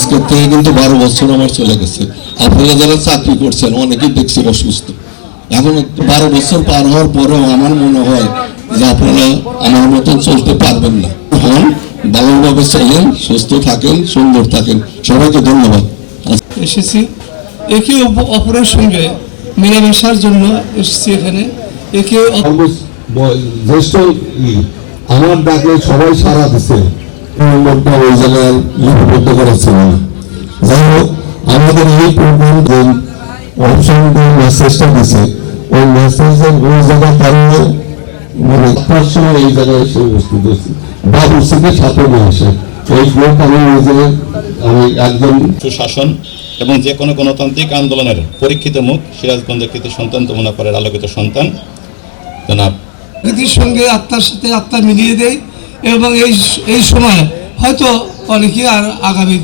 আজকের থেকে কিন্তু 12 বছর আমার চলে গেছে। আপনারা যারা চাকরি করছেন অনেকেই দেখছি অসুস্থ, এখন 12 বছর পার হওয়ার পরেও আমার মনে হয় যে আপনারা আমার মতন চলতে পারবেন না। হন, ভালোভাবে চলেন, সুস্থ থাকেন, সুন্দর থাকেন। সবাইকে ধন্যবাদ। এসেছি একে অপরের সঙ্গে মেলামেশার জন্য এসেছি এখানে। একে জ্যেষ্ঠ আমার ডাকে সবাই সারা দিচ্ছে, লোকটা ওই জায়গায় লিপিবদ্ধ করা ছিল না। যাই হোক, আমাদের এই প্রোগ্রাম অপশন মেসেজটা দিছে, ওই মেসেজের ওই জায়গায় দাঁড়িয়ে মানে তার সময় এই জায়গায় এসে উপস্থিত হয়েছি। বাবুর থেকে সাথে নিয়ে আসে এই গ্রুপ। আমি নিজে আমি একজন সুশাসন এবং যে কোনো গণতান্ত্রিক আন্দোলনের পরীক্ষিত মুখ সিরাজগঞ্জের কৃতি সন্তান তমুনা পরের আলোকিত সন্তান জনাব প্রকৃতির সঙ্গে আত্মার সাথে আত্মা মিলিয়ে দেয় এবং এই সময় হয়তো অনেকেই আর আগামী